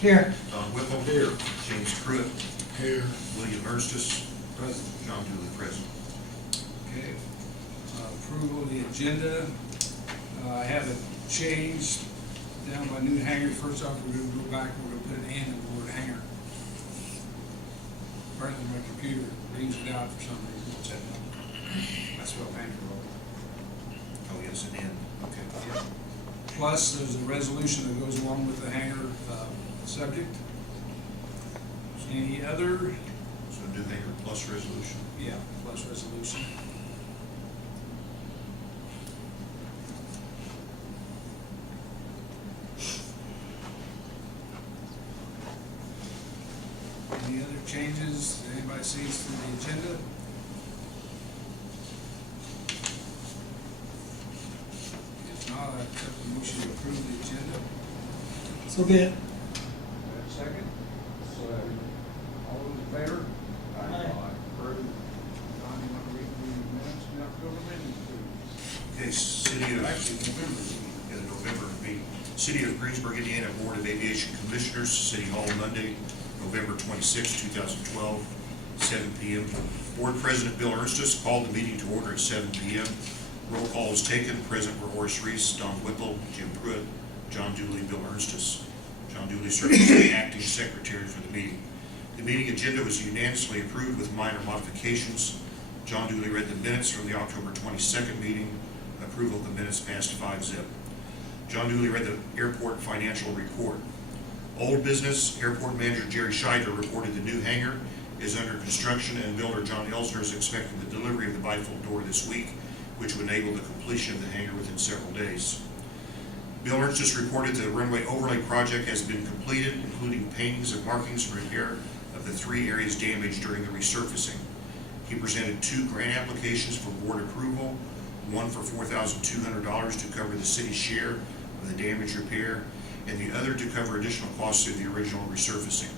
Here. Don Whipple. Here. James Pruitt. Here. William Ernstis. Present. John Dooley present. Okay. Approval of the agenda. I have it changed down by new hangar. First off, we're going to go back, we're going to put an N in the word hangar. Apparently my computer reads it out for some reason. What's that? I spelled hangar wrong. Oh, yes, an N. Okay. Yeah. Plus, there's a resolution that goes along with the hangar subject. Any other? So new Hangar plus resolution. Yeah, plus resolution. Any other changes that anybody sees to the agenda? If not, I accept the motion to approve the agenda. So be it. Second? All those in favor? Aye. Approved. Don, you want to read the minutes from the October meeting, please? Okay, City of, Actually, November meeting. in the November meeting. City of Greensburg, Indiana Board of Aviation Commissioners, City Hall, Monday, November 26, 2012, 7 p.m. Board President Bill Ernstis called the meeting to order at 7 p.m. Roll call was taken. Present were Reese, Don Whipple, Jim Pruitt, John Dooley, Bill Ernstis. John Dooley served as the acting secretary for the meeting. The meeting agenda was unanimously approved with minor modifications. John Dooley read the minutes from the October 22nd meeting. Approval of the minutes passed 5-0. John Dooley read the airport financial report. Old business, airport manager Jerry Scheider reported the new hangar is under construction and builder John Elsner is expecting the delivery of the bifold door this week, which would enable the completion of the hangar within several days. Bill Ernstis reported the runway overlay project has been completed, including paintings and markings and repair of the 3 areas damaged during the resurfacing. He presented 2 grant applications for board approval, one for $4,200 to cover the city's share of the damage repair, and the other to cover additional costs of the original resurfacing.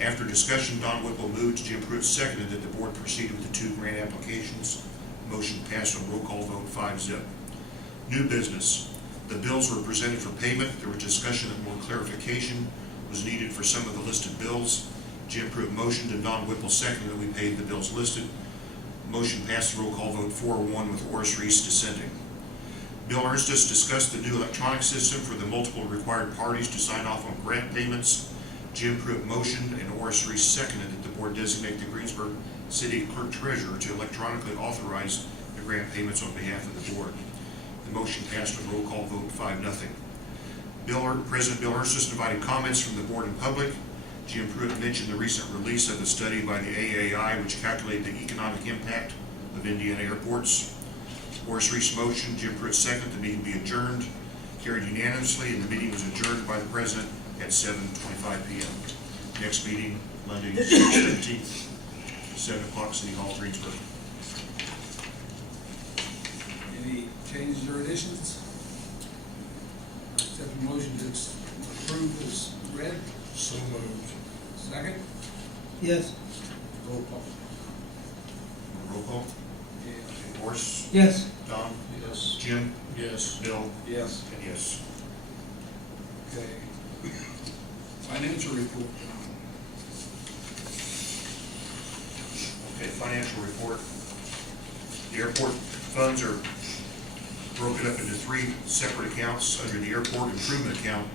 After discussion, Don Whipple moved, Jim Pruitt seconded that the board proceed with the 2 grant applications. Motion passed on roll call vote 5-0. New business. The bills were presented for payment. There was discussion that more clarification was needed for some of the listed bills. Jim Pruitt motioned and Don Whipple seconded that we paid the bills listed. Motion passed roll call vote 4-1 with Reese dissenting. Bill Ernstis discussed the new electronic system for the multiple required parties to sign off on grant payments. Jim Pruitt motioned and Reese seconded that the board designate the Greensburg City Clerk Treasurer to electronically authorize the grant payments on behalf of the board. The motion passed with roll call vote 5-0. President Bill Ernstis invited comments from the board and public. Jim Pruitt mentioned the recent release of a study by the AAI which calculated the economic impact of Indiana airports. Reese motion, Jim Pruitt seconded, the meeting be adjourned. Carried unanimously, and the meeting was adjourned by the President at 7:25 p.m. Next meeting, Monday, December 17th, 7 o'clock, City Hall, Greensburg. Any changes or additions? Accept the motion to approve as read. So moved. Second? Yes. Roll call. Roll call. Yeah. Horse, Yes. Don, Yes. Jim, Yes. Bill, Yes. and yes. Okay. Financial report. Okay, financial report. The airport funds are broken up into 3 separate accounts. Under the airport improvement account,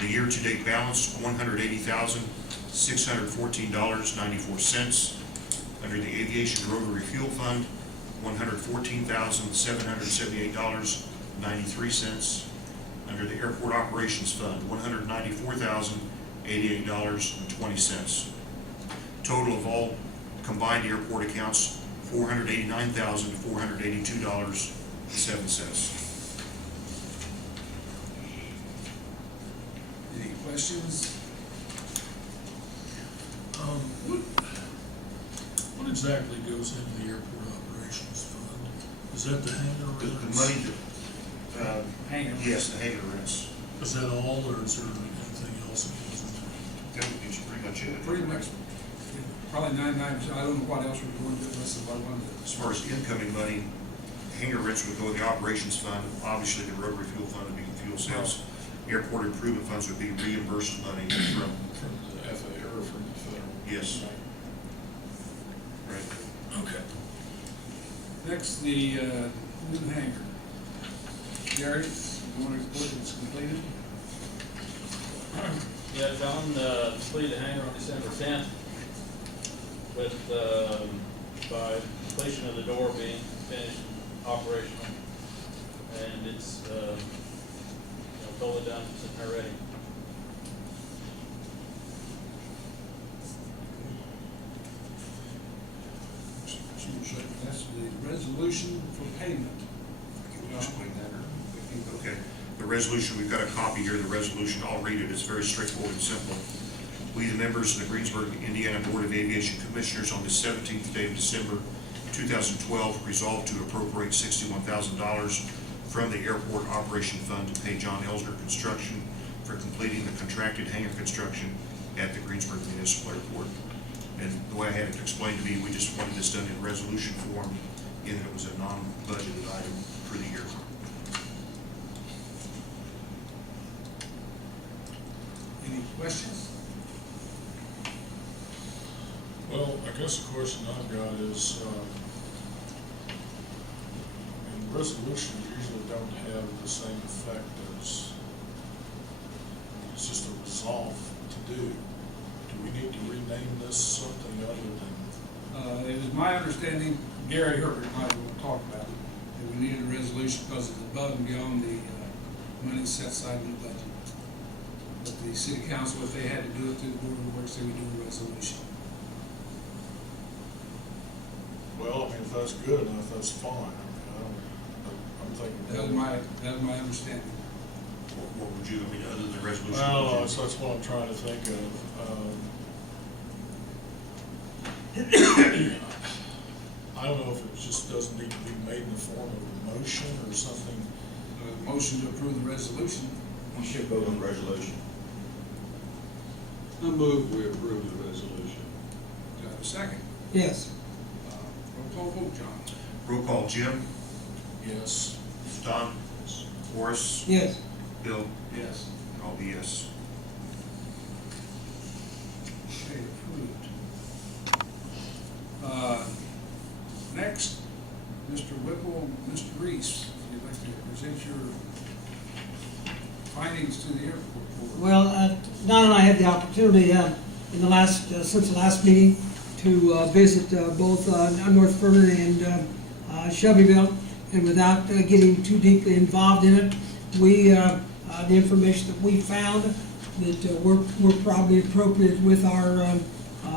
the year-to-date balance, $180,614.94. Under the aviation rotary fuel fund, $114,778.93. Under the airport operations fund, $194,088.20. Total of all combined airport accounts, $489,482.07. Any questions? What exactly goes into the airport operations fund? Is that the hangar The rents? money that, Hangar. yes, the hangar rents. Is that all, or is there anything else that goes into it? That is pretty much it. Pretty much, probably 99%. I don't know what else we're going to do unless I wanted As far as incoming money, hangar rents would go in the operations fund. Obviously, the rotary fuel fund would be fuel sales. airport improvement funds would be reimbursed money from, From the FAA or from the federal? yes. Right. Okay. Next, the new hangar. Gary, you want to report that it's completed? Yeah, John, completed the hangar on December 10th with, by completion of the door being finished operational. And it's, totally done, sitting there ready. That's the resolution for payment. Can you explain that, or? Okay, the resolution, we've got a copy here, the resolution, I'll read it, it's very straightforward and simple. We, the members of the Greensburg, Indiana Board of Aviation Commissioners, on the 17th day of December 2012, resolved to appropriate $61,000 from the Airport Operation Fund to pay John Elsner Construction for completing the contracted hangar construction at the Greensburg Municipal Airport. And the way I had it explained to me, we just wanted this done in resolution form, in that it was a non-budgeted item for the year. Any questions? Well, I guess the question I've got is, resolutions usually don't have the same effect as, it's just a resolve to do. Do we need to rename this something other than? It was my understanding, Gary Herbert and I will talk about it, that we needed a resolution because it's above and beyond the money set aside in the budget. But the city council, if they had to do it through the board of works, they would do a resolution. Well, I mean, if that's good enough, that's fine. I mean, I'm thinking. That was my understanding. What would you, I mean, other than the resolution? Well, what would that's you- what I'm trying to think of. I don't know if it just doesn't need to be made in the form of a motion or something. Motion to approve the resolution. You should vote on the resolution. I move we approve the resolution. Do I have a second? Yes. Roll call vote, John. Roll call, Jim, Yes. Don, Horace, Yes. Bill, Yes. and I'll be yes. Okay, approved. Next, Mr. Whipple and Mr. Reese, if you'd like to present your findings to the airport board. Well, Don and I had the opportunity in the last, since the last meeting, to visit both North Vernon and Shelbyville, and without getting too deeply involved in it, we the information that we found that we're probably appropriate with our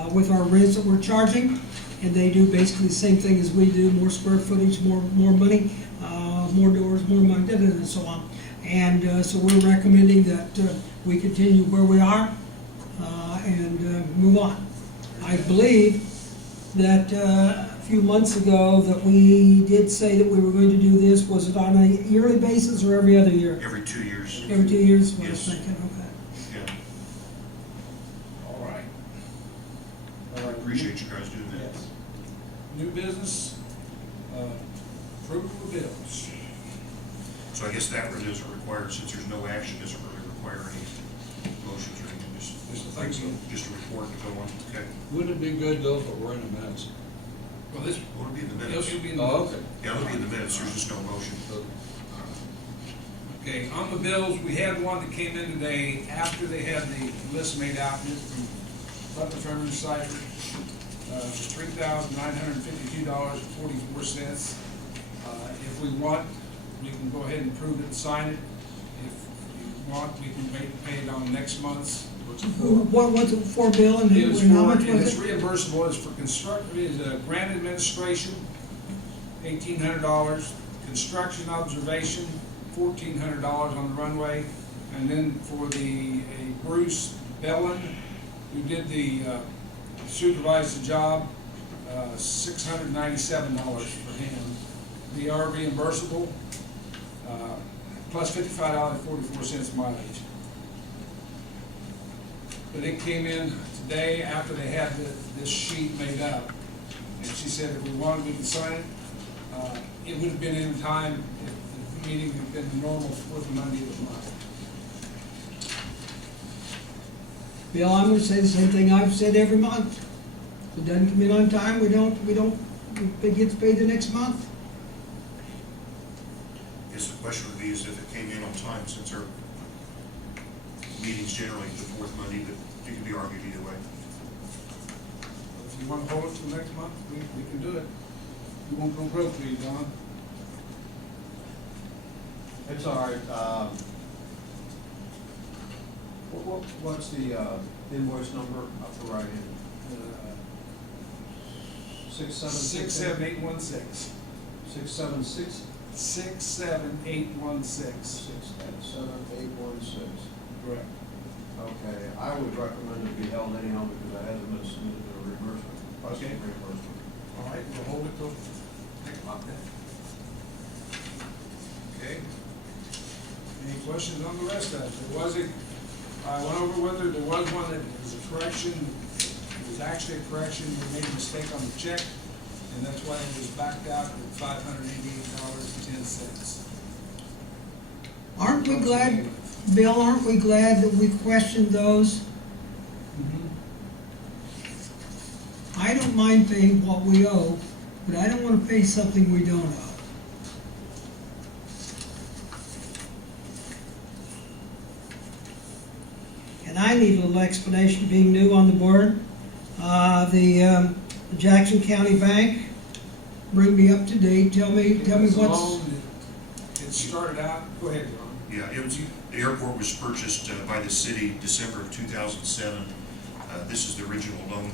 rents that we're charging, and they do basically the same thing as we do: more square footage, more money, more doors, more money, and so on. And so we're recommending that we continue where we are and move on. I believe that a few months ago that we did say that we were going to do this. Was it on a yearly basis or every other year? Every 2 years. Every 2 years, what I was Yes. thinking, okay. Yeah, All right. I appreciate you guys doing that. New business, approval of bills. So I guess that really isn't required, since there's no action, doesn't really require any motions or anything, Just a thank you. just a report to go on, okay? Wouldn't it be good though if it were in the minutes? Well, this, Well, it'll be in the it'll minutes. be in the. Oh, okay. Yeah, it'll be in the minutes, there's just no motion. Okay, on the bills, we had one that came in today after they had the list made out from Butler Farmer Cider. $3,952.44. If we want, we can go ahead and approve it and sign it. If you want, we can pay it on next month's. What's it for, Bill, and It is how for, much and it's was it? reimbursable, it's for it is a grant administration, $1,800, construction observation, $1,400 on the runway, and then for Bruce Bellin, who did supervised the job, $697 for him. They are reimbursable, plus $55.44 mileage. But it came in today after they had this sheet made up. And she said if we wanted, we could sign it. It would have been in time if the meeting had been the normal fourth Monday of the month. Bill, I'm gonna say the same thing I've said every month. If it doesn't come in on time, we don't, it gets paid the next month. I guess the question would be is if it came in on time, since our meeting's generally the fourth Monday, but it can be argued either way. If you wanna hold it till next month, we can do it. You won't go broke, will you, Don? It's all right. What's the invoice number up the right hand? 67816. 676? 67816. 67816. Correct. Okay, I would recommend it be held anyhow because I haven't been submitted a reimbursement. Okay. Reimbursement. All right, we'll hold it till next month then. Okay. Any questions on the rest of it? There was I went over whether there was one that was a correction. It was actually a correction. We made a mistake on the check, and that's why it was backed out at $588.10. Aren't we glad, Bill, aren't we glad that we questioned those? I don't mind paying what we owe, but I don't wanna pay something we don't owe. And I need a little explanation, being new on the board. The Jackson County Bank, bring me up to date, tell me It's a what's. loan. It started out, go ahead, John. Yeah, the airport was purchased by the city December of 2007. This is the original loan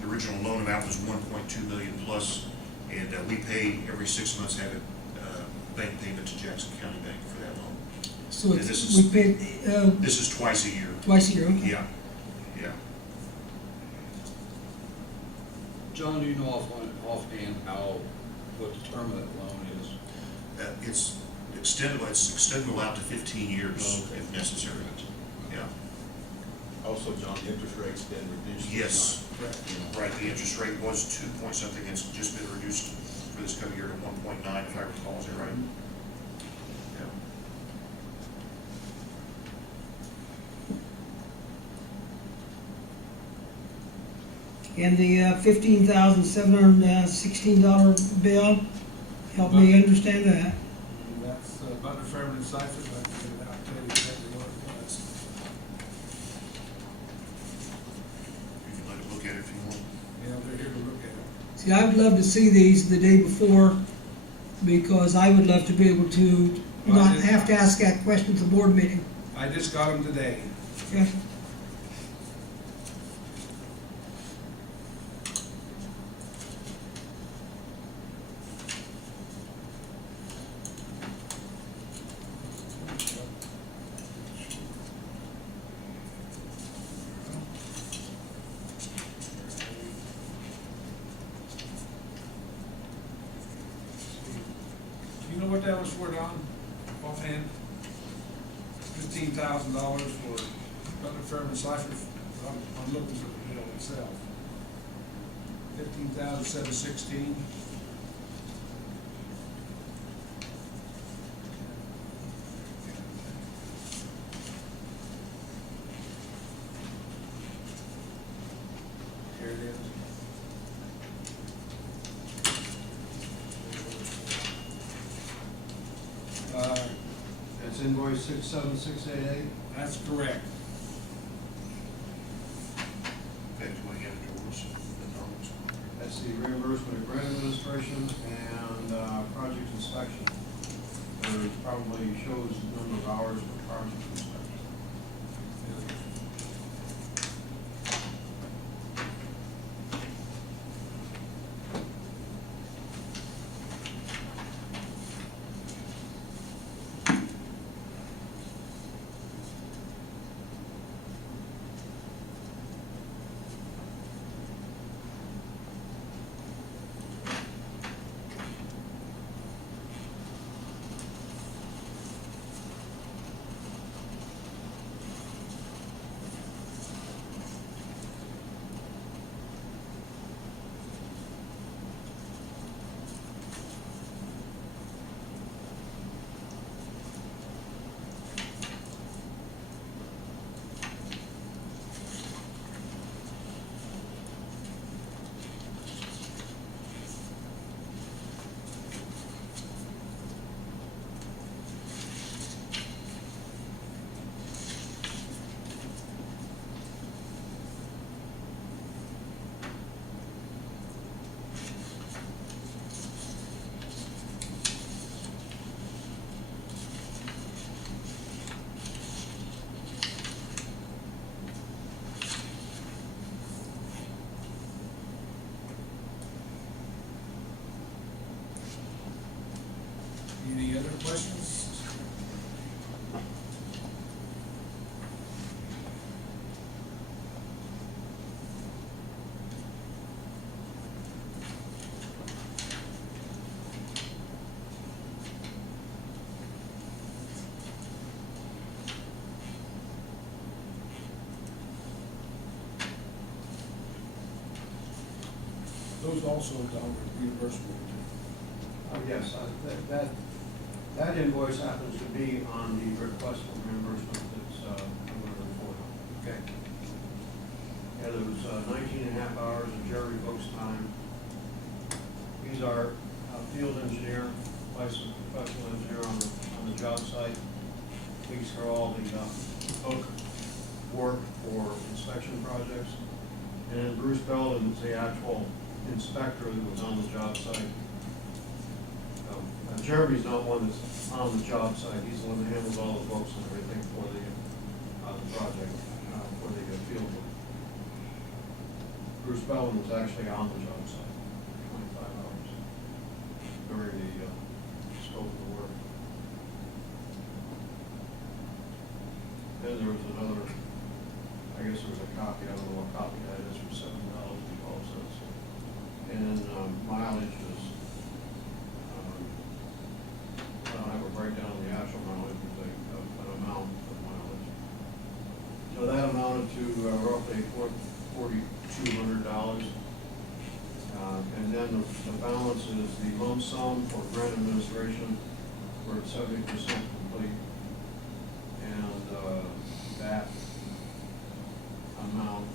the original loan amount was 1.2 million plus, and we pay every 6 months, have a bank payment to Jackson County Bank for that loan. So And this it's, is- we paid, This is twice a year. twice a year, okay? Yeah, yeah. John, do you know offhand what the term of that loan is? It's extendable out to 15 years Okay. if necessary. Yeah. Also, John, the interest rate's been reduced. Yes, Correct. right, the interest rate was 2 point something, it's just been reduced for this coming year to 1.9, if I recall, is that right? Yeah. And the $15,716 bill, help me understand that. And that's Butler, Fairman, and Seifert. I'll get it out, tell you exactly what it was. You can let it look at it if you want. Yeah, they're here to look at it. See, I'd love to see these the day before, because I would love to be able to not have to ask that question at the board meeting. I just got them today. Okay? You know what that was for, Don? Offhand? $15,000 for Butler, Fairman, Seifert. I'm looking for the bill itself. 15,716. Here it is. That's invoice 67688. That's correct. Okay, do you want to get it to us? That's the reimbursement of grant administration and project inspection. There probably shows the number of hours for project inspection. Those also down with reimbursement. Yes, that invoice happens to be on the request for reimbursement that's, I'm gonna report on. Okay. Yeah, there was 19 and a half hours of Jerry Book's time. He's our field engineer, licensed professional engineer on the job site. Takes care of all the hook work for inspection projects. And Bruce Belden is the actual inspector that was on the job site. Jeremy's not one that's on the job site, he's the one that handles all the books and everything for the project, for the field work. Bruce Belden was actually on the job site, 25 hours during the scope of the work. Then there was another, I guess there was a copy, I don't know what copy that is, for $7.12. And mileage was, I don't have a breakdown of the actual mileage, but an amount of mileage. So that amounted to roughly $4,200. And then the balance is the lump sum for grant administration, we're at 70% complete. And that amount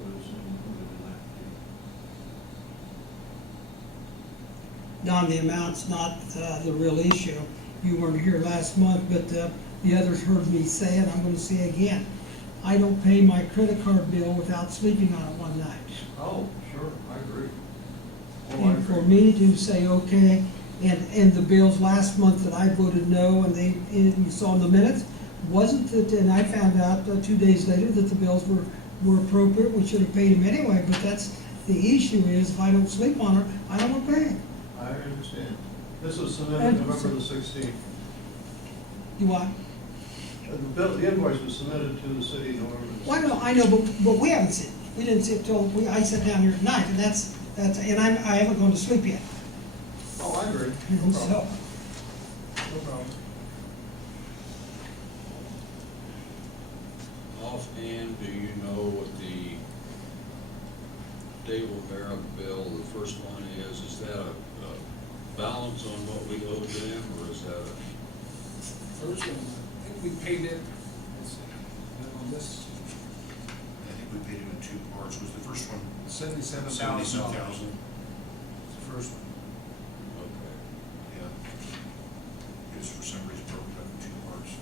was included in that fee. Don, the amount's not the real issue. You weren't here last month, but the others heard me say it, I'm gonna say again. I don't pay my credit card bill without sleeping on it one night. Oh, sure, I agree. Oh, I And for agree. me to say, okay, and the bills last month that I voted no, and you saw in the minutes, wasn't that, and I found out 2 days later that the bills were appropriate, we should have paid them anyway, but that's, the issue is, if I don't sleep on it, I don't want to pay. I understand. This was submitted And- November the 16th. You what? The invoice was submitted to the city November the 16th. Well, I know, but we haven't seen it. We didn't see it till, I sat down here tonight, and and I haven't gone to sleep yet. Oh, I agree. No So, problem. No problem. Offhand, do you know what the Dable Barrel bill, the first one is? Is that a balance on what we owe them, or is that a? First one, I think we paid it, let's see, on this, I think we paid him in two parts. Was the first one $77,000. $77,000? It's the first one. Okay. Yeah. It was for some reason broken up in two parts.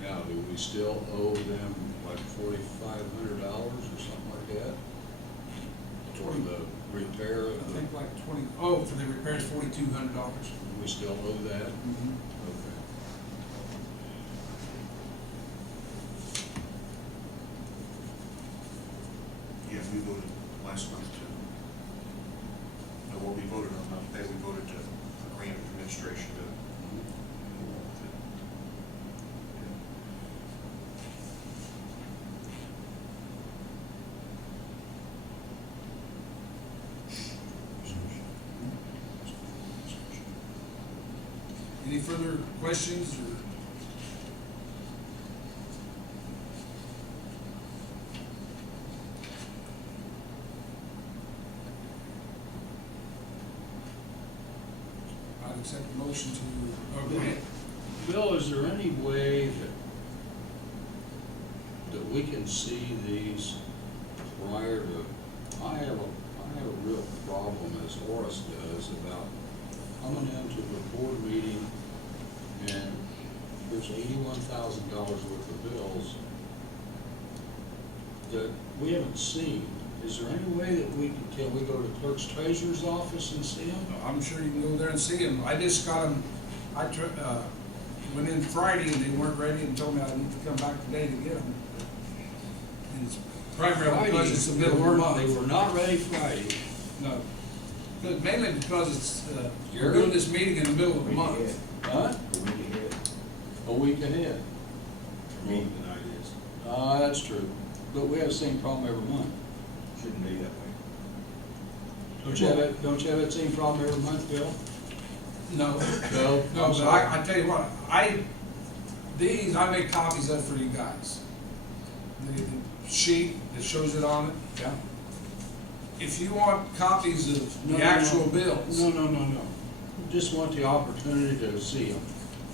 Now, do we still owe them like $4,500 or something like that? For the repair I of the, think like for the repairs, $4,200. we still owe that? Mm-hmm. Okay. Yeah, we voted last month to, no, what we voted on, not pay, we voted to, for grant administration to go along with it. Any further questions or? I'd accept the motion to, okay. Bill, is there any way that we can see these prior to, I have a real problem, as Horace does, about coming into the board meeting and there's $81,000 worth of bills that we haven't seen. Is there any way that can we go to clerk's treasurer's office and see them? I'm sure you can go there and see them. I just got them, went in Friday and they weren't ready and told me I need to come back today to get them. And it's primarily because it's the middle of the month. They were not ready Friday. No. But mainly because it's, we're You're- doing this meeting in the middle of the month. Huh? A week ahead. Meeting tonight is, That's true, but we have the same problem every month. shouldn't be that way. Don't you have that same problem every month, Bill? No. No? No, but I tell you what, I make copies of for you guys. the sheet that shows it on it. Yeah. If you want copies of the actual bills. No. Just want the opportunity to see them.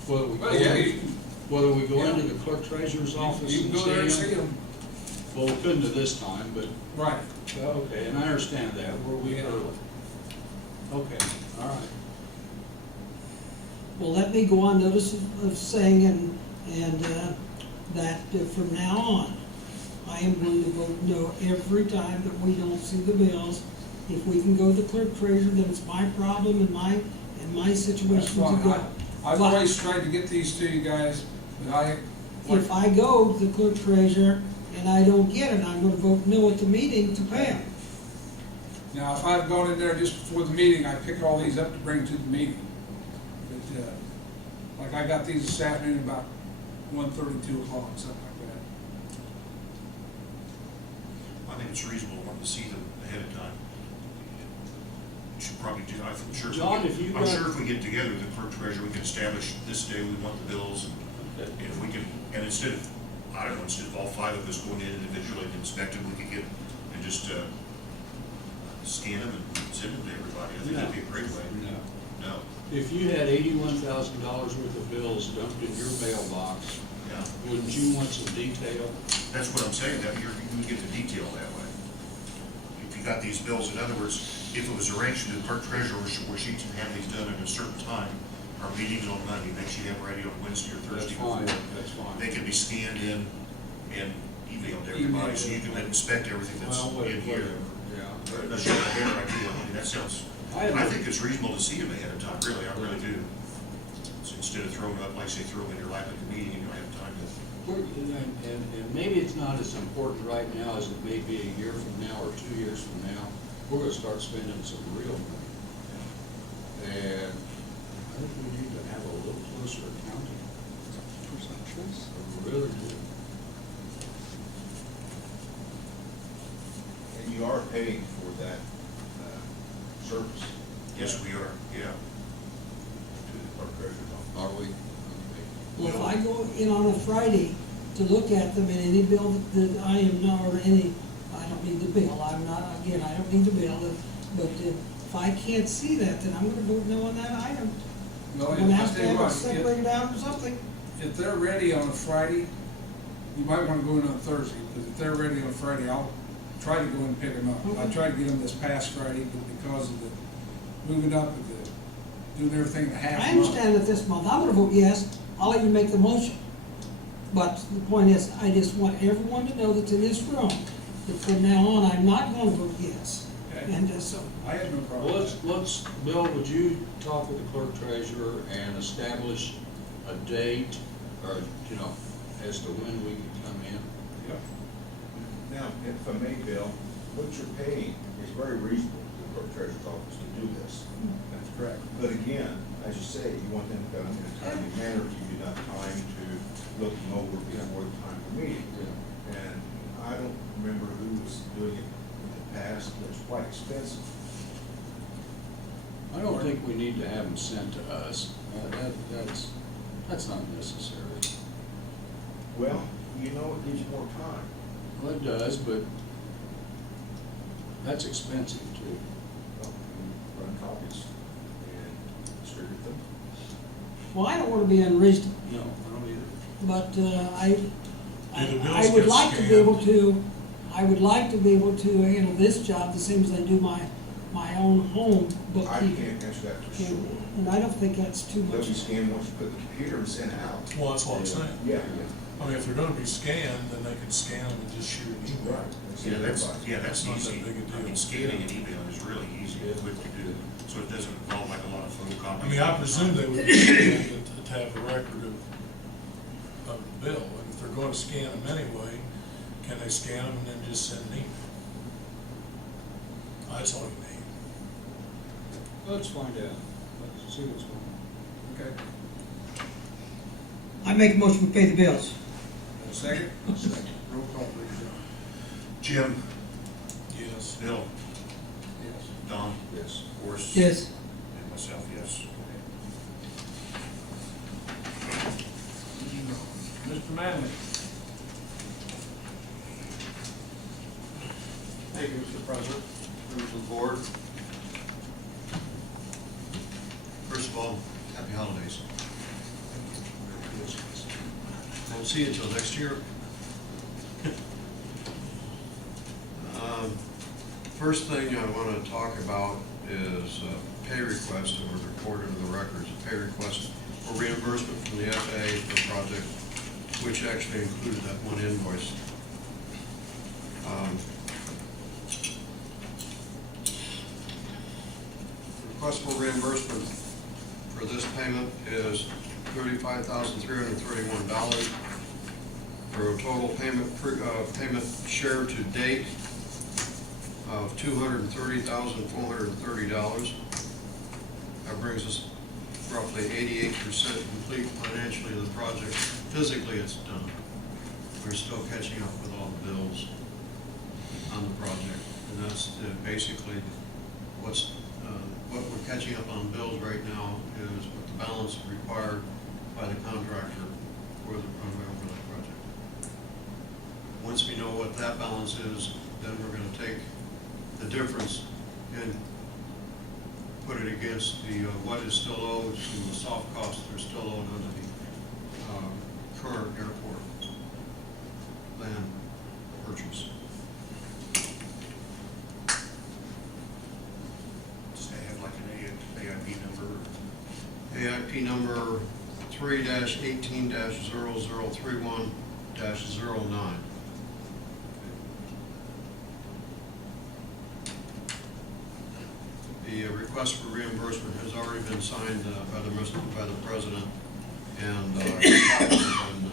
Whether we go, Well, yeah, you whether we go yeah. into the clerk treasurer's office can and go there and see see them. them. Well, we couldn't have this time, but, Right. okay, and I understand that, we're a week Yeah. early. Okay, all right. Well, let me go on notice of saying that from now on, I am going to vote no every time that we don't see the bills. If we can go to the clerk treasurer, then it's my problem and my That's situation to fine. go. I've But always tried to get these to you guys, but if I go to the clerk treasurer and I don't get it, I'm gonna vote no at the meeting to pay them. now, if I've gone in there just before the meeting, I pick all these up to bring to the meeting. But, like I got these this afternoon about 1:30, 2 o'clock, something like that. I think it's reasonable to want to see them ahead of time. We should probably do, I'm sure. John, if you I'm got- sure if we get together with the clerk treasurer, we can establish this day we want the bills, and if we can, and instead of, I don't know, instead of all five of us going in individually and inspect them, we could get, and just, scan them and send them to everybody. I think that'd be a great way. No. No, If you had $81,000 worth of bills dumped in your mailbox, yeah, wouldn't you want some detail? that's what I'm saying, that you would get the detail that way. If you got these bills, in other words, if it was arranged to the clerk treasurer where she can have these done at a certain time, our meeting's on Monday, make sure you have it ready on Wednesday or That's Thursday fine, before. that's fine. They can be scanned in and emailed to everybody, so you can inspect everything that's Well, in here. yeah. That's just a better idea, I mean, that sounds, I have I no- think it's reasonable to see them ahead of time, really, I really do. So instead of throwing up, like say, throw them in your lap at the meeting, you don't have time to. And maybe it's not as important right now as it may be a year from now or 2 years from now. We're gonna start spending some real money. And I think we need to have a little closer accounting. I really do. And you are paying for that, service Yes, we are, yeah. to the clerk treasurer's office. Are we? Okay. Well, if I go in on a Friday to look at them, and any bill that I am not, or any, I don't need the bill, I'm not, again, I don't need the bill, but if I can't see that, then I'm gonna vote no on that item. No, I'm gonna I'll have to tell you have it what, separated out or something. if they're ready on a Friday, you might wanna go in on Thursday, because if they're ready on Friday, I'll try to go and pick them up. I tried to get them this past Friday, but because of the moving up and the, doing everything in a half month. I understand that this month, I'm gonna vote yes, I'll even make the motion. But the point is, I just want everyone to know that's in this room, that from now on, I'm not gonna vote yes. Okay. And so, I have no problem. Well, with let's, Bill, would you talk with the clerk treasurer and establish a date, or, you know, as to when we can come in? that. Yep. Now, if I may, Bill, what you're paying is very reasonable to the clerk treasurer's office to do this. That's correct. But again, as you say, you want them done in a timely manner, to give you enough time to look them over before the time of the meeting. And I don't remember who was doing it in the past, but it's quite expensive. I don't think we need to have them sent to us. That's not necessary. Well, you know, it gives you more time. Well, it does, but that's expensive too. Well, you run copies and distribute them. well, I don't wanna be unreasonable, No, I don't either. but, Do the bills I would get like to be scanned? able to, I would like to be able to handle this job the same as I do my own home I bookkeeping. can't answer that for sure. And I don't think that's too They'll much. be scanned once you put the computer and sent out. Well, that's what I'm saying. Yeah, I mean, if they're gonna be scanned, then they can scan them and just shoot an email. right. Yeah, that's Not that easy. big a I deal. mean, scanning and emailing is really easy and quick to do, so it doesn't involve like a lot of photocopies. I mean, I presume they would be scanned to have a record of the bill, and if they're gonna scan them anyway, can they scan them and then just send an email? That's all you need. Let's find out. Let's see what's going on. Okay. I make a motion to pay the bills. And a second? Second. Roll call, please, John. Jim, Yes. Bill, Yes. Don, Yes. Horace. Yes. And myself, yes. Mr. Manley. Thank you, Mr. President, members of the board. First of all, happy holidays. Won't see you until next year. First thing I want to talk about is pay request that was recorded in the records, a pay request for reimbursement from the FAA for the project, which actually included that one invoice. Request for reimbursement for this payment is $35,331 for a total payment share to date of $230,430. That brings us roughly 88% complete financially of the project. Physically, it's done. We're still catching up with all the bills on the project, and that's basically what we're catching up on bills right now is what the balance required by the contractor for the runway over that project. Once we know what that balance is, then we're going to take the difference and put it against the what is still owed, some of the soft costs that are still owed under the current airport land purchase. Does they have like an AIP number? AIP number 3-18-0031-09. The request for reimbursement has already been signed by the president, and copies have been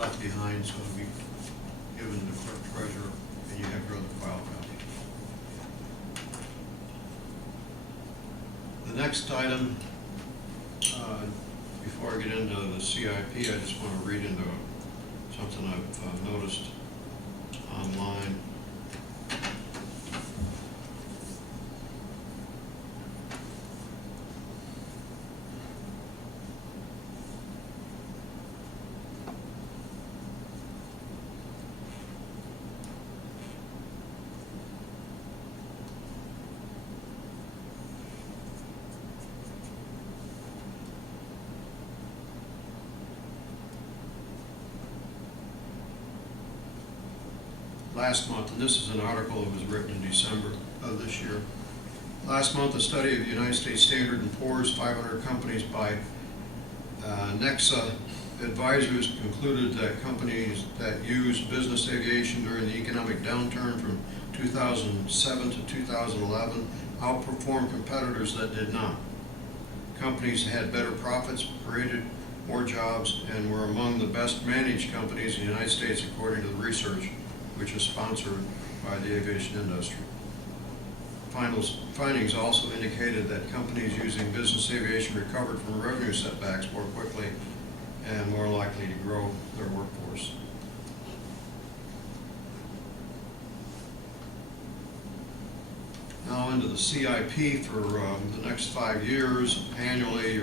left behind, so it'll be given to the clerk treasurer, and you have your other file copy. The next item, before I get into the CIP, I just want to read into something I've noticed online. Last month, and this is an article that was written in December of this year. Last month, a study of the United States Standard & Poor's 500 companies by Nexa advisors concluded that companies that used business aviation during the economic downturn from 2007 to 2011 outperformed competitors that did not. Companies had better profits, created more jobs, and were among the best managed companies in the United States according to the research, which is sponsored by the aviation industry. Findings also indicated that companies using business aviation recovered from revenue setbacks more quickly and more likely to grow their workforce. Now into the CIP for the next 5 years. Annually,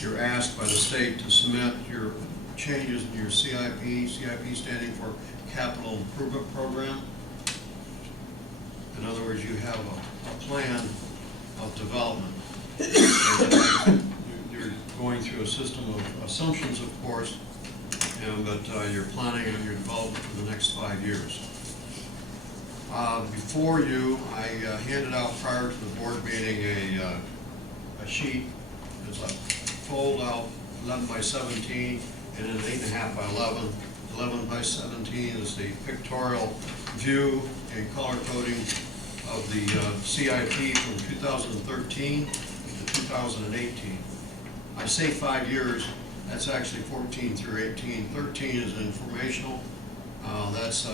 you're asked by the state to submit your changes in your CIP standing for Capital Improvement Program. In other words, you have a plan of development. You're going through a system of assumptions, of course, but you're planning on your development for the next 5 years. Before you, I handed out prior to the board meeting a sheet. It's a fold out 11 by 17 and an 8.5 by 11. 11 by 17 is the pictorial view and color coding of the CIP from 2013 to 2018. I say 5 years, that's actually 14 through 18. 13 is informational. That's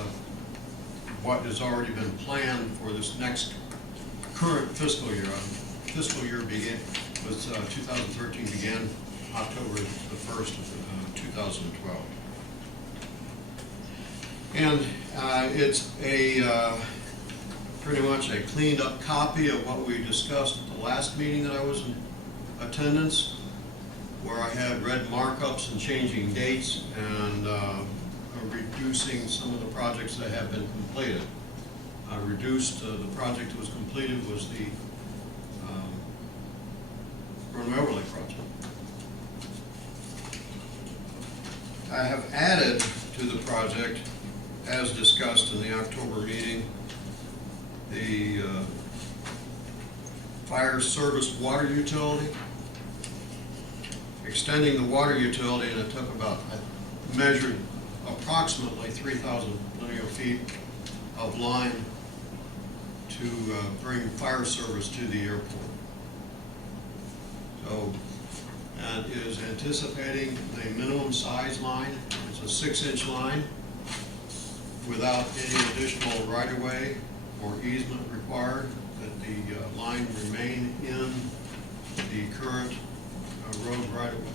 what has already been planned for this next current fiscal year. Fiscal year was 2013 began October the 1st of 2012. And it's pretty much a cleaned up copy of what we discussed at the last meeting that I was in attendance, where I had red markups and changing dates, and reducing some of the projects that have been completed. Reduced, the project that was completed was the Road Overlay project. I have added to the project, as discussed in the October meeting, the fire service water utility, extending the water utility, and it took about, I measured approximately 3,000 linear feet of line to bring fire service to the airport. So that is anticipating the minimum size line. It's a 6-inch line without any additional right-of-way or easement required, that the line remain in the current road right-of-way.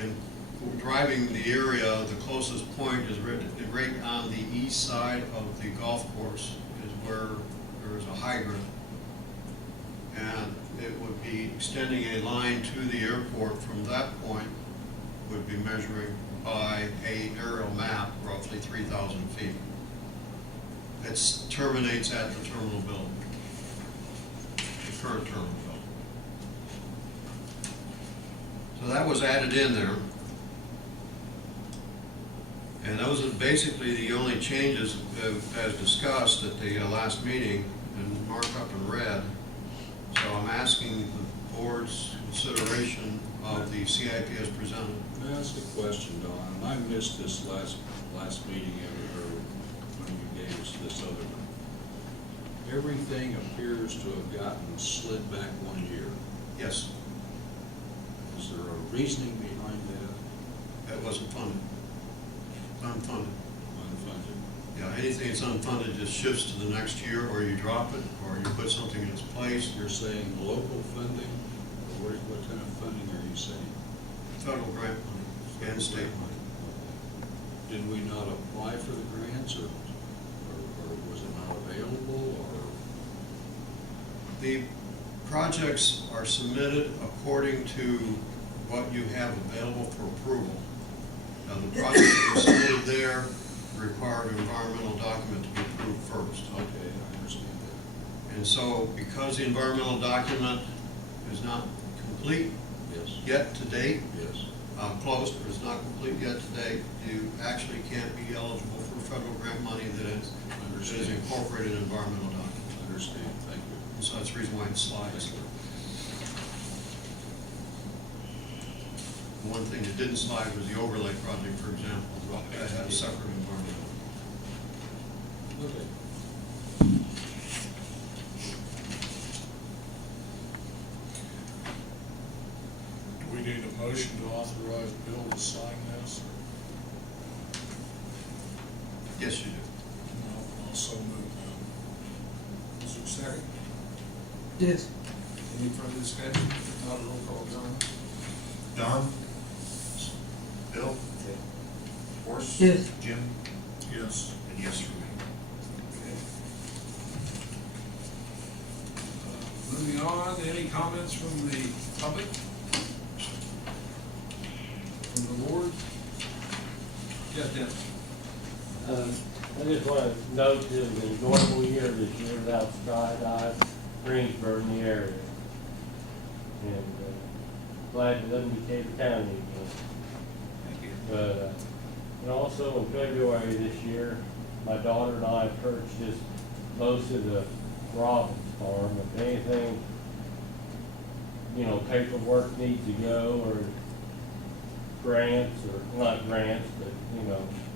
And driving the area, the closest point is right on the east side of the golf course, is where there is a hydrant. And it would be extending a line to the airport from that point, would be measuring by an aerial map roughly 3,000 feet. It terminates at the terminal building, the current terminal building. So that was added in there. And those are basically the only changes as discussed at the last meeting and marked up in red. So I'm asking the board's consideration of the CIP as presented. May I ask a question, Don? And I missed this last meeting when you gave us this other one. Everything appears to have gotten slid back 1 year. Yes, Is there a reasoning behind that? that wasn't funded. Unfunded. Unfunded. Yeah, anything that's unfunded just shifts to the next year, or you drop it, or you put something in its place. You're saying local funding, or what kind of funding are you saying? Federal grant money and state money. Did we not apply for the grants, or was it not available, or? The projects are submitted according to what you have available for approval. Now, the projects that were submitted there required an environmental document to be approved first. Okay, I understand that. And so, because the environmental document is not complete Yes. yet to date, Yes. close, but it's not complete yet to date, you actually can't be eligible for federal grant money that is incorporated in environmental document. Understand, thank you. And so that's the reason why it slides. One thing that didn't slide was the overlay project, for example, that had a separate environmental. Okay. Do we need a motion to authorize Bill to sign this? Yes, you do. No, I'll so move now. Is there a second? Yes. Any further discussion? If not, a roll call, John. Don? Bill? Horace? Yes. Jim? Yes. And yes for me. Okay. Moving on, any comments from the public? From the board? Yes, Dennis. I just want to note that it was an enjoyable year this year without skydive, Greensburg in the area. And glad to live in Decatur County again. Thank you. But, and also in February this year, my daughter and I purchased most of the Robbins farm. If anything, paperwork needs to go, or grants, or not grants, but,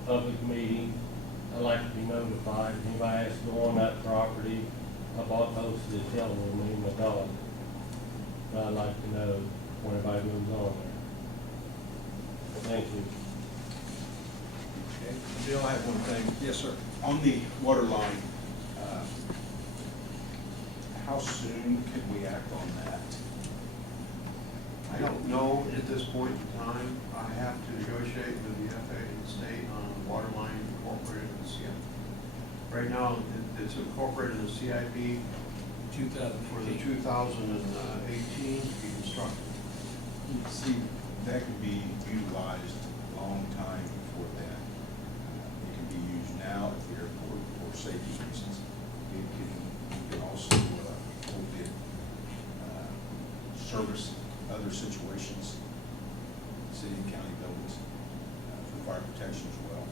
public meeting, I'd like to be notified. If anybody has to go on that property, I bought most of the telephone, me and my daughter. But I'd like to know when everybody goes on there. Thank you. Okay. Bill, I have one thing. Yes, sir. On the water line, how soon can we act on that? I don't know at this point in time. I have to negotiate with the FAA and the state on the water line incorporated in the CIP. Right now, it's incorporated in the CIP for the 2018 to be constructed. See, that could be utilized a long time before that. It can be used now at the airport for safety reasons. It can, you can also, hold it, service other situations, city and county buildings, for fire protection as well.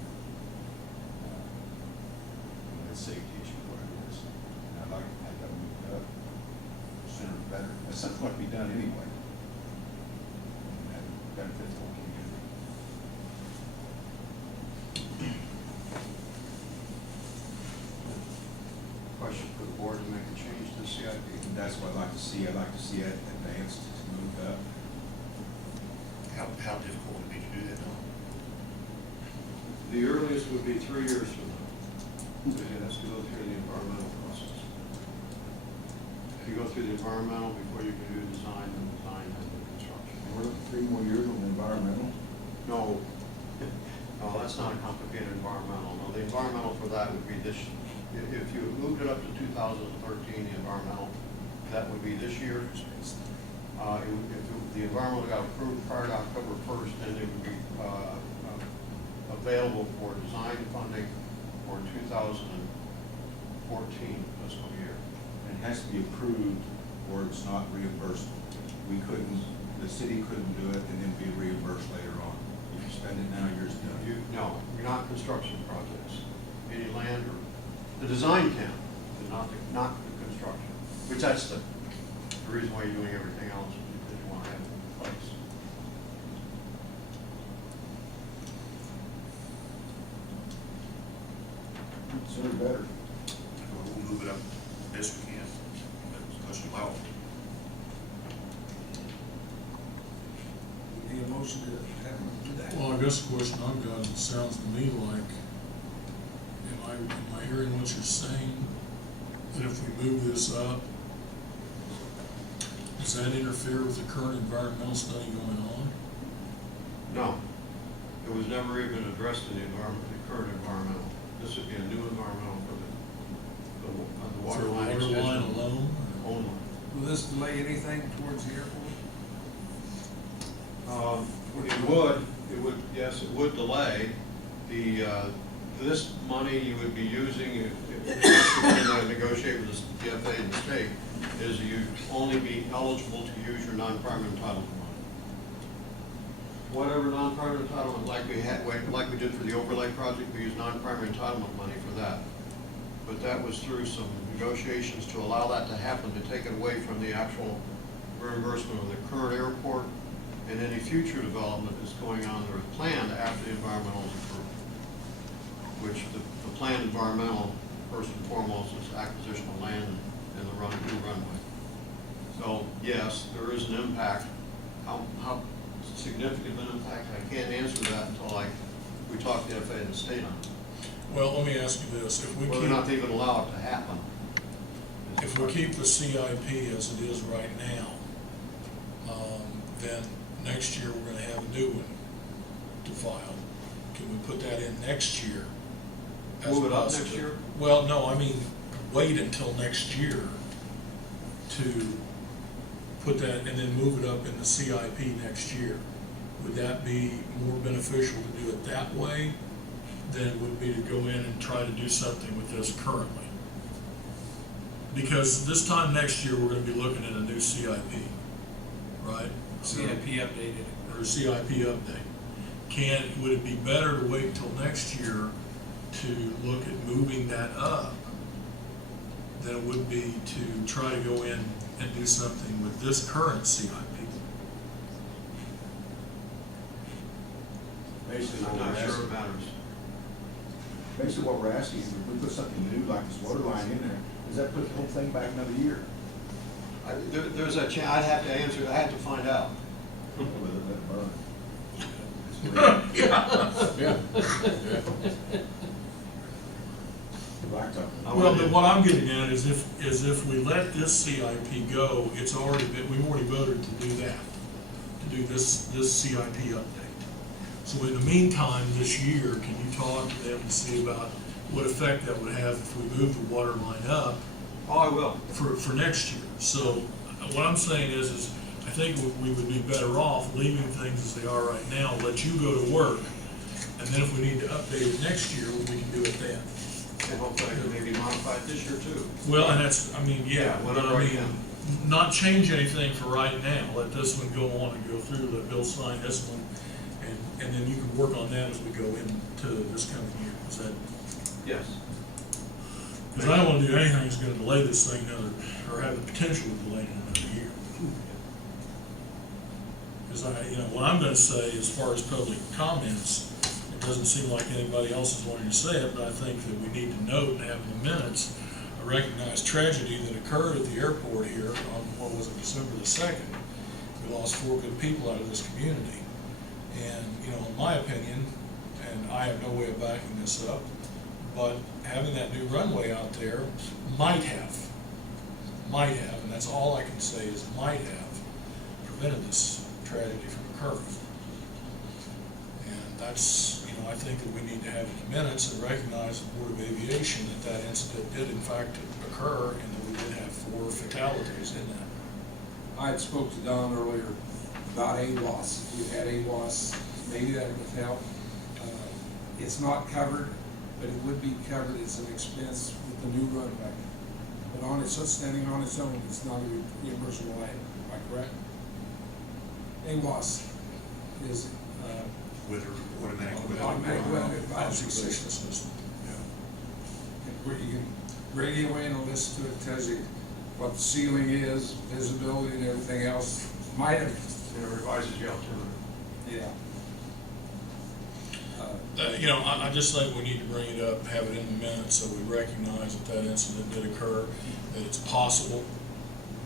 That's a safety issue, what it is. And I'd like to have that moved up sooner the better. That's something that can be done anyway. That benefits the whole community. Question for the board to make a change to the CIP. And that's what I'd like to see. I'd like to see it advanced, moved up. How difficult would it be to do that now? The earliest would be 3 years from now. It has to go through the environmental process. If you go through the environmental before you can do design and the construction. And we're looking 3 more years on the environmental. No, no, that's not a complicated environmental. No, the environmental for that would be this, if you moved it up to 2013, the environmental, that would be this year. If the environmental got approved prior to October 1st, then it would be available for design funding for 2014 fiscal year. And it has to be approved or it's not reimbursable. We couldn't, the city couldn't do it and then be reimbursed later on. If you spend it now, yours done. No, you're not construction projects. Any land or, the design can, but not the construction. Which that's the reason why you're doing everything else, because you want to have it in place. Sooner better. We'll move it up best we can, unless you allow it. Need a motion to have them do that? Well, I guess the question I've got, it sounds to me like, am I hearing what you're saying? That if we move this up, does that interfere with the current environmental study going on? No, it was never even addressed in the current environmental. This would be a new environmental for the water For the line water extension. line alone? Only. Will this delay anything towards the airport? It would, yes, it would delay. This money you would be using, if you're going to negotiate with the DFA and the state, is you only be eligible to use your non-prime entitlement money. Whatever non-prime entitlement, like we did for the overlay project, we used non-prime entitlement money for that. But that was through some negotiations to allow that to happen, to take it away from the actual reimbursement of the current airport and any future development that's going on or planned after the environmental is approved. Which the planned environmental, first and foremost, is acquisition of land and the new runway. So yes, there is an impact. How significant an impact, I can't answer that until we talk to the FAA and the state on it. Well, let me ask you this, if we Whether or not they even allow it to happen. if we keep the CIP as it is right now, then next year we're gonna have a new one to file. Can we put that in next year? as Move it up possible? next year? Well, no, I mean, wait until next year to put that, and then move it up in the CIP next year. Would that be more beneficial to do it that way than it would be to go in and try to do something with this currently? Because this time next year, we're gonna be looking at a new CIP, right? CIP updated. Or CIP update. Would it be better to wait until next year to look at moving that up than it would be to try to go in and do something with this current CIP? Basically, I'm what not we're sure asking, it matters. basically what we're asking is if we put something new like this water line in there, does that put the whole thing back another year? There's a chance, I'd have to answer, I have to find out. Or let it burn? Blacktop. Well, but what I'm getting at is if we let this CIP go, we've already voted to do that, to do this CIP update. So in the meantime, this year, can you talk to them and see about what effect that would have if we move the water line up Oh, I will. for next year? So what I'm saying is I think we would be better off leaving things as they are right now, let you go to work, and then if we need to update it next year, we can do it then. And hopefully it can maybe modify it this year too. Well, and that's, I mean, yeah, but whatever I I mean, can. not change anything for right now, let this one go on and go through, let Bill sign this one, and then you can work on that as we go into this coming year, is that? Yes. Because I don't want to do anything that's going to delay this thing another, or have the potential to delay it another year. Because what I'm going to say as far as public comments, it doesn't seem like anybody else is wanting to say it, but I think that we need to note and have in the minutes a recognized tragedy that occurred at the airport here on, what was it, December the 2nd. We lost 4 good people out of this community. And, in my opinion, and I have no way of backing this up, but having that new runway out there might have, and that's all I can say is might have prevented this tragedy from occurring. And that's, I think that we need to have in the minutes and recognize the Board of Aviation that incident did in fact occur and that we did have 4 fatalities in that. I had spoke to Don earlier about AWAS. If we had AWAS, maybe that would help. It's not covered, but it would be covered as an expense with the new runway. But standing on its own, it's not a reimbursable item. Am I correct? AWAS is automatic weather advisory system. Where you can radio in and listen to it, tells you what the ceiling is, visibility and everything else. Might have. And it revises the altimeter. Yeah. I just think we need to bring it up, have it in the minutes so we recognize that incident did occur, that it's possible.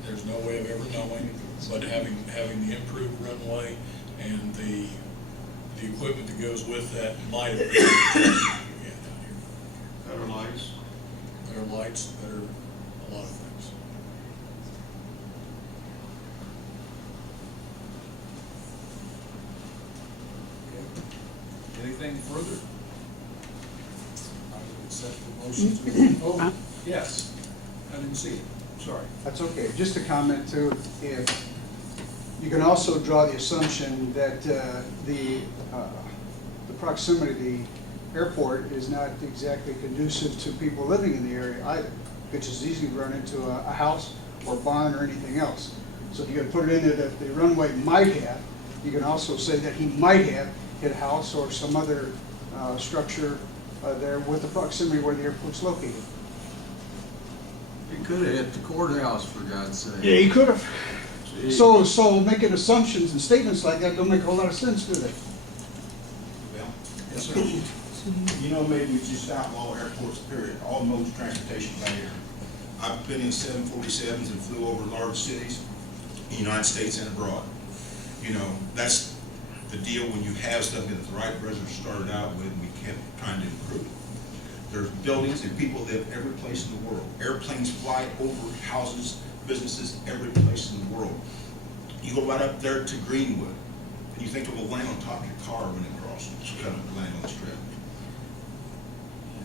There's no way of ever knowing, but having the improved runway and the equipment that goes with that might have been Better lights. better lights, better a lot of things. Anything further? I would accept the motion to, oh, yes, I didn't see it, sorry. That's okay. Just a comment too, if you can also draw the assumption that the proximity of the airport is not exactly conducive to people living in the area either, which is easy to run into a house or barn or anything else. So if you can put it in there that the runway might have, you can also say that he might have hit a house or some other structure there with the proximity where the airport's located. You could have hit the courthouse, for God's sake. Yeah, he could have. So making assumptions and statements like that don't make a whole lot of sense, do they? Well, Yes, sir. maybe we just outlaw airports, period, all modes of transportation by air. I've been in 747s and flew over large cities in the United States and abroad. That's the deal when you have something that the Wright brothers started out with and we kept trying to improve. There's buildings and people live every place in the world. Airplanes fly over houses, businesses, every place in the world. You go right up there to Greenwood, and you think it will land on top of your car when it crosses. It's going to land on the strip.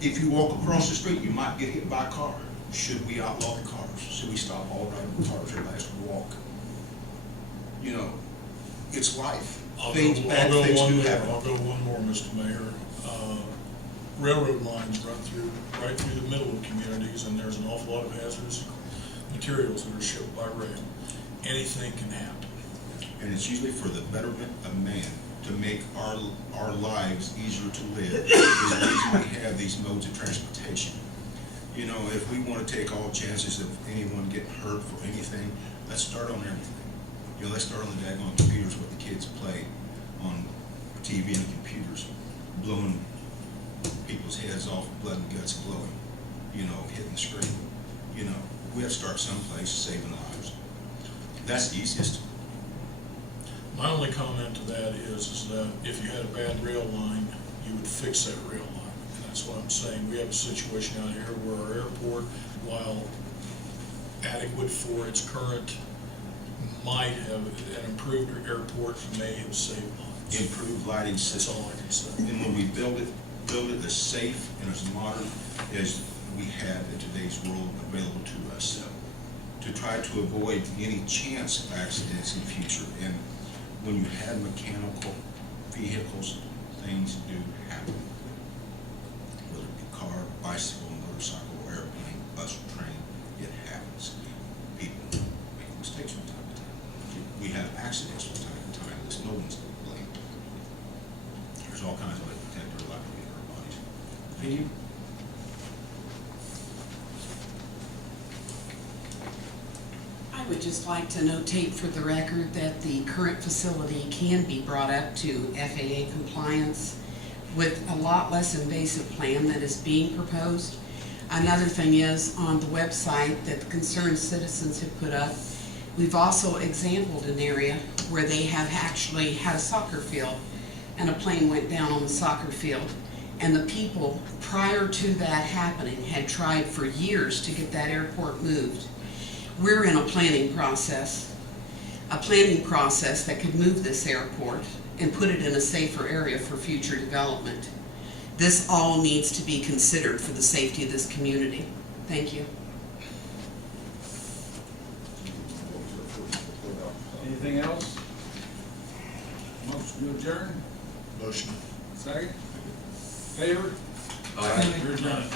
If you walk across the street, you might get hit by a car. Should we outlaw the cars? Should we stop all driving cars? Everybody has to walk. It's life. Bad things do happen. I'll go one more, Mr. Mayor. Railroad lines run right through the middle of communities, and there's an awful lot of hazardous materials that are shipped by rail. Anything can happen. And it's usually for the betterment of man, to make our lives easier to live, is the reason we have these modes of transportation. If we want to take all chances of anyone getting hurt for anything, let's start on everything. Let's start on the daggone computers, what the kids play on TV and computers, blowing people's heads off, blood and guts blowing, hitting the screen. We have to start someplace saving lives. That's the easiest. My only comment to that is that if you had a bad rail line, you would fix that rail line. And that's what I'm saying. We have a situation out here where our airport, while adequate for its current, might have an improved airport may have saved lives. Improved lighting That's system. all I can say. And when we build it as safe and as modern as we have in today's world available to us. To to try to avoid any chance of accidents in the future. And when you have mechanical vehicles, things do happen. Whether it be car, bicycle, motorcycle, airplane, bus, or train, it happens. People make mistakes from time to time. We have accidents from time to time. There's no one's to blame. There's all kinds of ways to protect our life and our bodies. Thank you. I would just like to notate for the record that the current facility can be brought up to FAA compliance with a lot less invasive plan that is being proposed. Another thing is, on the website that the concerned citizens have put up, we've also exampled an area where they have actually had a soccer field and a plane went down on the soccer field. And the people, prior to that happening, had tried for years to get that airport moved. We're in a planning process that could move this airport and put it in a safer area for future development. This all needs to be considered for the safety of this community. Thank you. Anything else? Motion to adjourn? Motion. Second? Favor? Aye. You're adjourned.